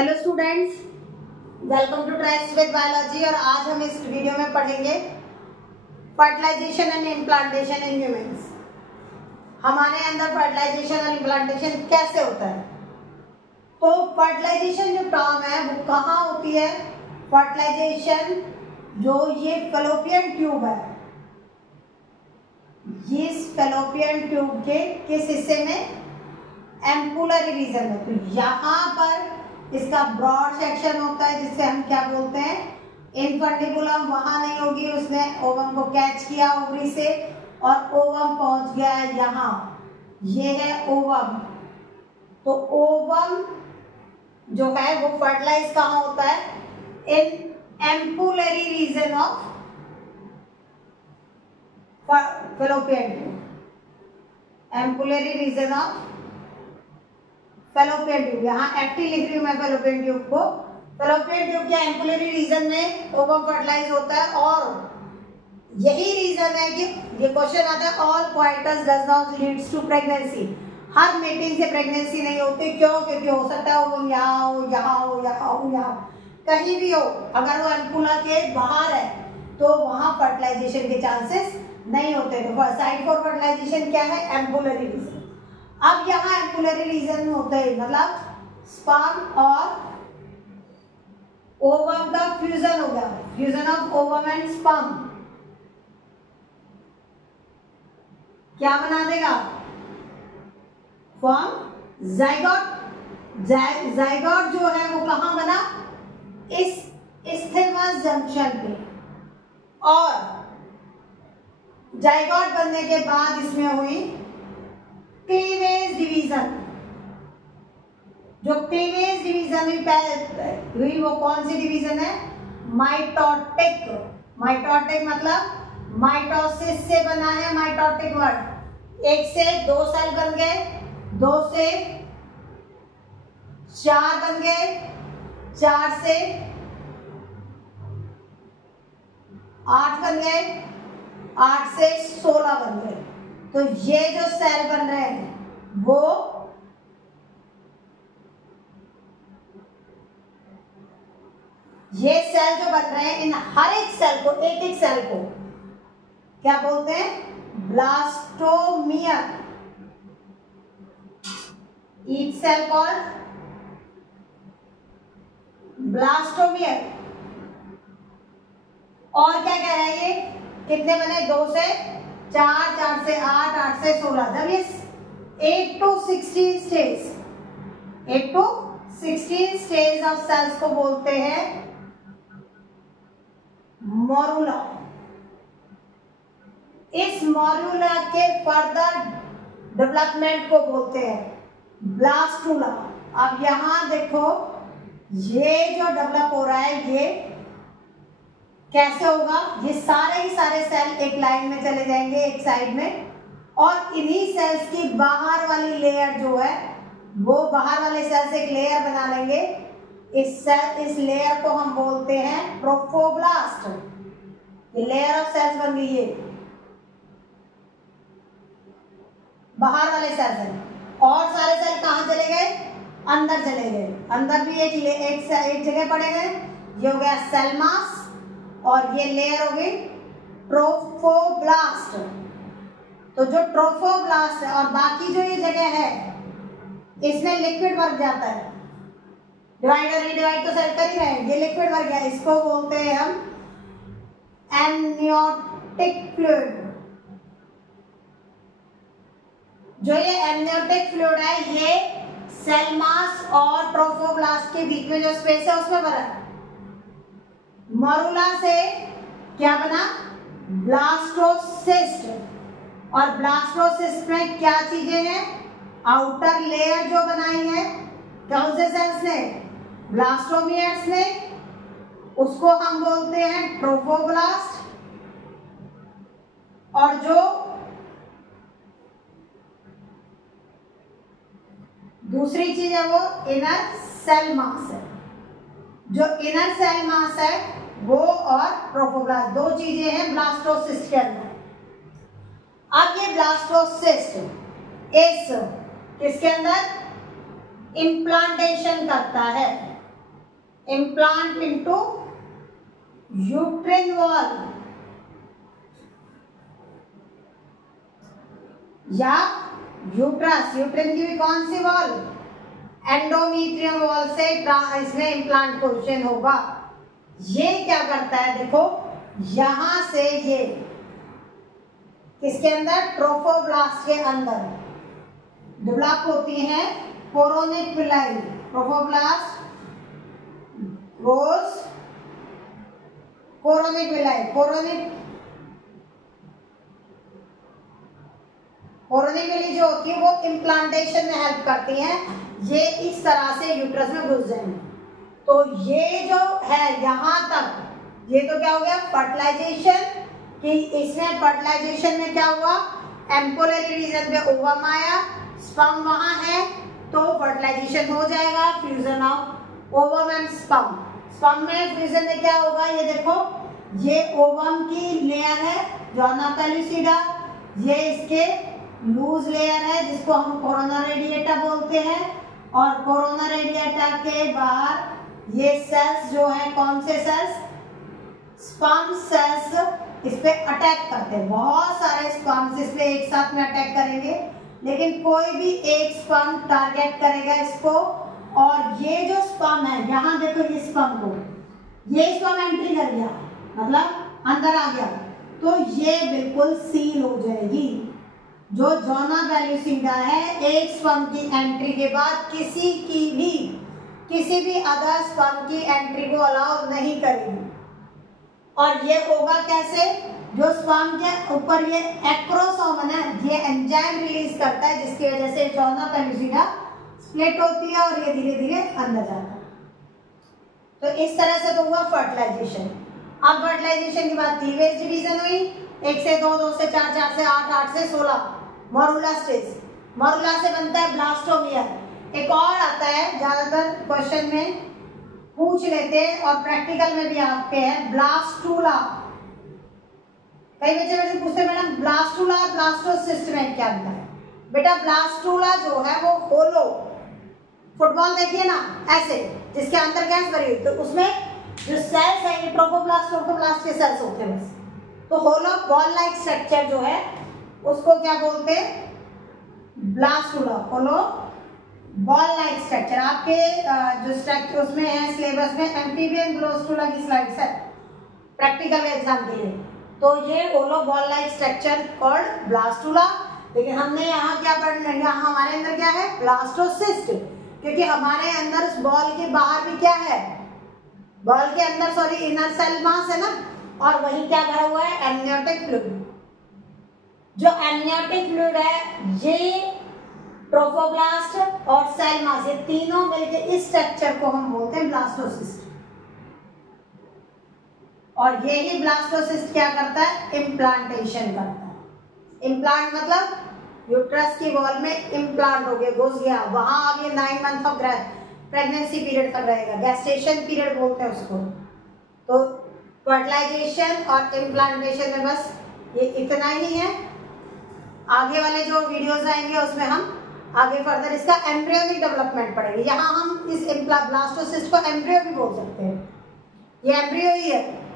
Hello students, welcome to tryst with biology. और आज हम इस वीडियो में पढ़ेंगे fertilisation and implantation in humans. हमारे अंदर फर्टिलाइजेशन और इम्प्लांटेशन कैसे होता है। तो फर्टिलाइजेशन जो टर्म है वो कहाँ होती है। फर्टिलाइजेशन जो ये फैलोपियन ट्यूब है, इस फैलोपियन ट्यूब के किस हिस्से में, एम्पुलरी रीजन में। तो यहाँ पर इसका ब्रॉड सेक्शन होता है जिससे हम क्या बोलते हैं, इनफंडिबुलम। वहां नहीं होगी, उसने ओवम को कैच किया ओवरी से और ओवम पहुंच गया है यहाँ, ये है ओवम। तो ओवम जो है वो फर्टिलाइज कहाँ होता है, in ampullary region of fallopian tube. Ampullary region of fallopian tube, यहाँ एफटी लिख रही हूँ मैं फैलोपियन ट्यूब को। फैलोपियन ट्यूब के एम्पुलरी रीजन में ओवम फर्टिलाइज होता है। और यही रीजन है कि ये क्वेश्चन आता है, all coitus does not leads to pregnancy. हर मेटिंग से प्रेगनेंसी नहीं होती। क्यों? क्योंकि हो सकता है ओवम यहाँ हो, यहाँ हो, यहाँ हो, यहाँ कहीं भी हो। अगर वो एम्पुला के बाहर है तो वहां फर्टिलाइजेशन के चांसेस नहीं होते। तो साइट फॉर फर्टिलाइजेशन क्या है, एम्पुलरी रीजन। अब यहाँ एम्पुलरी रीजन होते हैं, मतलब स्पर्म और ओवम का फ्यूजन हो गया, fusion of ovum and sperm क्या बना देगा, फॉर्म जाइगोट। जाइगोट जो है वो कहाँ बना, इस इस्थेमस जंक्शन पे। और जाइगोट बनने के बाद इसमें हुई क्लीवेज डिवीजन। जो क्लीवेज डिवीजन हुई वो कौन सी डिवीजन है, माइटोटिक। माइटोटिक मतलब माइटोसिस से बना है माइटोटिक वर्ड। 1 से 2 सेल बन गए, 2 से 4 बन गए, 4 से 8 बन गए, 8 से 16 बन गए। तो ये जो सेल बन रहे हैं वो ये सेल जो बन रहे हैं, इन हर एक सेल को, एक एक सेल को क्या बोलते हैं, blastomere. Each cell called blastomere. और क्या कह रहा है, ये कितने बने, 2 से 4, 4 से 8, 8 से 16। जब ये 8 to 16 stage, 8 to 16 stage of cells को बोलते हैं मोरुला। इस मोरुला के फर्दर डेवलपमेंट को बोलते हैं ब्लास्टुला। अब यहां देखो, ये जो डेवलप हो रहा है ये कैसे होगा, ये सारे ही सारे सेल एक लाइन में चले जाएंगे एक साइड में। और इन्हीं सेल्स की बाहर वाली लेयर जो है वो बाहर वाले सेल्स एक लेयर बना लेंगे। इस लेयर को हम बोलते हैं ट्रोफोब्लास्ट। ये लेयर ऑफ सेल्स बन गई, ये बाहर वाले सेल्स हैं। और सारे सेल कहाँ चले गए, अंदर चले गए। अंदर भी एक जगह पड़े गए, ये हो गया सेल मास। और ये लेयर हो गई ट्रोफोब्लास्ट। तो जो ट्रोफोब्लास्ट है और बाकी जो ये जगह है इसमें लिक्विड भर जाता है। डिवाइड और रीडिवाइड तो सेल कर ही रहे हैं, ये लिक्विड भर गया, इसको बोलते हैं हम एमनियोटिक फ्लूइड। जो ये एमनियोटिक फ्लूइड है ये सेल मास और ट्रोफोब्लास्ट के बीच में जो स्पेस है उसमें भरा है। मोरुला से क्या बना, ब्लास्टोसिस्ट। और ब्लास्टोसिस्ट में क्या चीजें हैं, आउटर लेयर जो बनाई है कौन से सेल्स ने, ब्लास्टोमियर्स ने, उसको हम बोलते हैं ट्रोफोब्लास्ट। और जो दूसरी चीज है वो इनर सेल मास है। जो इनर सेल मास है वो और ट्रोफोब्लास्ट, 2 चीजें हैं ब्लास्टोसिस्ट के अंदर। अब ये ब्लास्टोसिस्ट इस किसके अंदर, इम्प्लांटेशन करता है। इम्प्लांट इनटू यूट्रिन वॉल या यूट्रस, यूट्रिन की भी कौन सी वॉल, एंडोमेट्रियम वॉल से इसमें इम्प्लांट पोजीशन होगा। ये क्या करता है देखो, यहां से ये किसके अंदर, ट्रोफोब्लास्ट के अंदर डेवलप होती हैं chorionic villi, trophoblast goes chorionic villi, chorionic villi जो होती है वो इम्प्लांटेशन में हेल्प करती हैं। ये इस तरह से यूट्रस में घुस जाएंगे। तो ये जो है यहाँ तक, ये तो क्या हो गया फर्टिलाइजेशन, कि इसमें फर्टिलाइजेशन में क्या हुआ, एम्पोलरी रीजन पे ओवम आया, स्पर्म वहां है तो फर्टिलाइजेशन हो जाएगा, fusion of ovum and sperm. Sperm में फ्यूजन में क्या होगा, ये देखो ये ओवम की लेयर है जोना पेलुसिडा, ये इसके लूज लेयर है जिसको हम कोरोना रेडिएटा बोलते हैं, और कोरोना रेडिएटा के बाहर ये सेल्स जो है, कौन से सेल्स, स्पर्म सेल्स इस पे अटैक करते हैं। बहुत सारे स्पर्म्स इस पे एक साथ में अटैक करेंगे, लेकिन कोई भी एक स्पर्म टारगेट करेगा इसको, और ये जो स्पर्म है, यहाँ देखो ये स्पर्म को, ये स्पर्म एंट्री कर गया मतलब अंदर आ गया, तो ये बिल्कुल सील हो जाएगी। जो जोना पेलुसिडा है, एक स्पर्म की एंट्री के बाद किसी भी अदर स्पर्म की एंट्री को अलाउ नहीं करेगी। और ये होगा कैसे, जो स्पर्म के ऊपर ये एक्रोसोमन है, ये एंजाइम रिलीज करता है जिसकी वजह से जोना पेलुसिडा स्प्लिट होती है और ये धीरे धीरे अंदर जाता है। तो इस तरह से तो हुआ फर्टिलाइजेशन। अब फर्टिलाइजेशन के बाद क्लीवेज डिवीजन हुई, 1 से 2, 2 से 4, 4 से 8, 8 से 16, मोरुला स्टेज, मोरुला से बनता है ब्लास्टोमियर। एक और आता है, ज्यादातर क्वेश्चन में पूछ लेते हैं और प्रैक्टिकल में भी आपके है, ब्लास्टूला। कई बच्चे मुझे पूछते हैं मैडम ब्लास्टूला ब्लास्टोसिस्ट में क्या अंतर है। बेटा ब्लास्टूला जो है वो होलो, फुटबॉल देखिए ना ऐसे, जिसके अंदर गैस भरी हुई, तो उसमें जो सेल्स है ये ट्रोफोब्लास्ट के सेल्स होते हैं बस। तो होलो बॉल लाइक स्ट्रक्चर जो है उसको क्या बोलते हैं, blastula, hollow ball like structure. आपके जो स्ट्रक्चर उसमें है सिलेबस में एम्फीबियन ब्लास्टूला की स्लाइड्स है प्रैक्टिकल एग्जाम के लिए, तो ये hollow ball like structure called blastula. लेकिन हमने यहाँ क्या पढ़ना, यहाँ हमारे अंदर क्या है, ब्लास्टोसिस्ट, क्योंकि हमारे अंदर उस बॉल के बाहर भी क्या है, बॉल के अंदर सॉरी इनर सेल मास है ना, और वही क्या भरा हुआ है, एमनियोटिक फ्लूइड। जो एमनियोटिक फ्लूइड है ये ट्रोफोब्लास्ट और सेल मास, ये तीनों मिलकर इस स्ट्रक्चर को हम बोलते हैं ब्लास्टोसिस्ट। और यही ब्लास्टोसिस्ट क्या करता है, इम्प्लांटेशन करता है। इम्प्लांट मतलब यूट्रस की वॉल में इम्प्लांट हो गया, घुस गया वहां। अब ये 9 मंथ ऑफ प्रेगनेंसी पीरियड तक रहेगा, गेस्टेशन पीरियड बोलते हैं उसको। तो फर्टिलाइजेशन और इम्प्लांटेशन में बस ये इतना ही है। आगे वाले जो वीडियोस आएंगे उसमें हम आगे फर्दर इसका एम्ब्रियोनिक डेवलपमेंट पढ़ेंगे। यहाँ हम इस ब्लास्टोसिस्ट को एम्ब्रियो भी बोल सकते हैं, ये एम्ब्रियो ही है।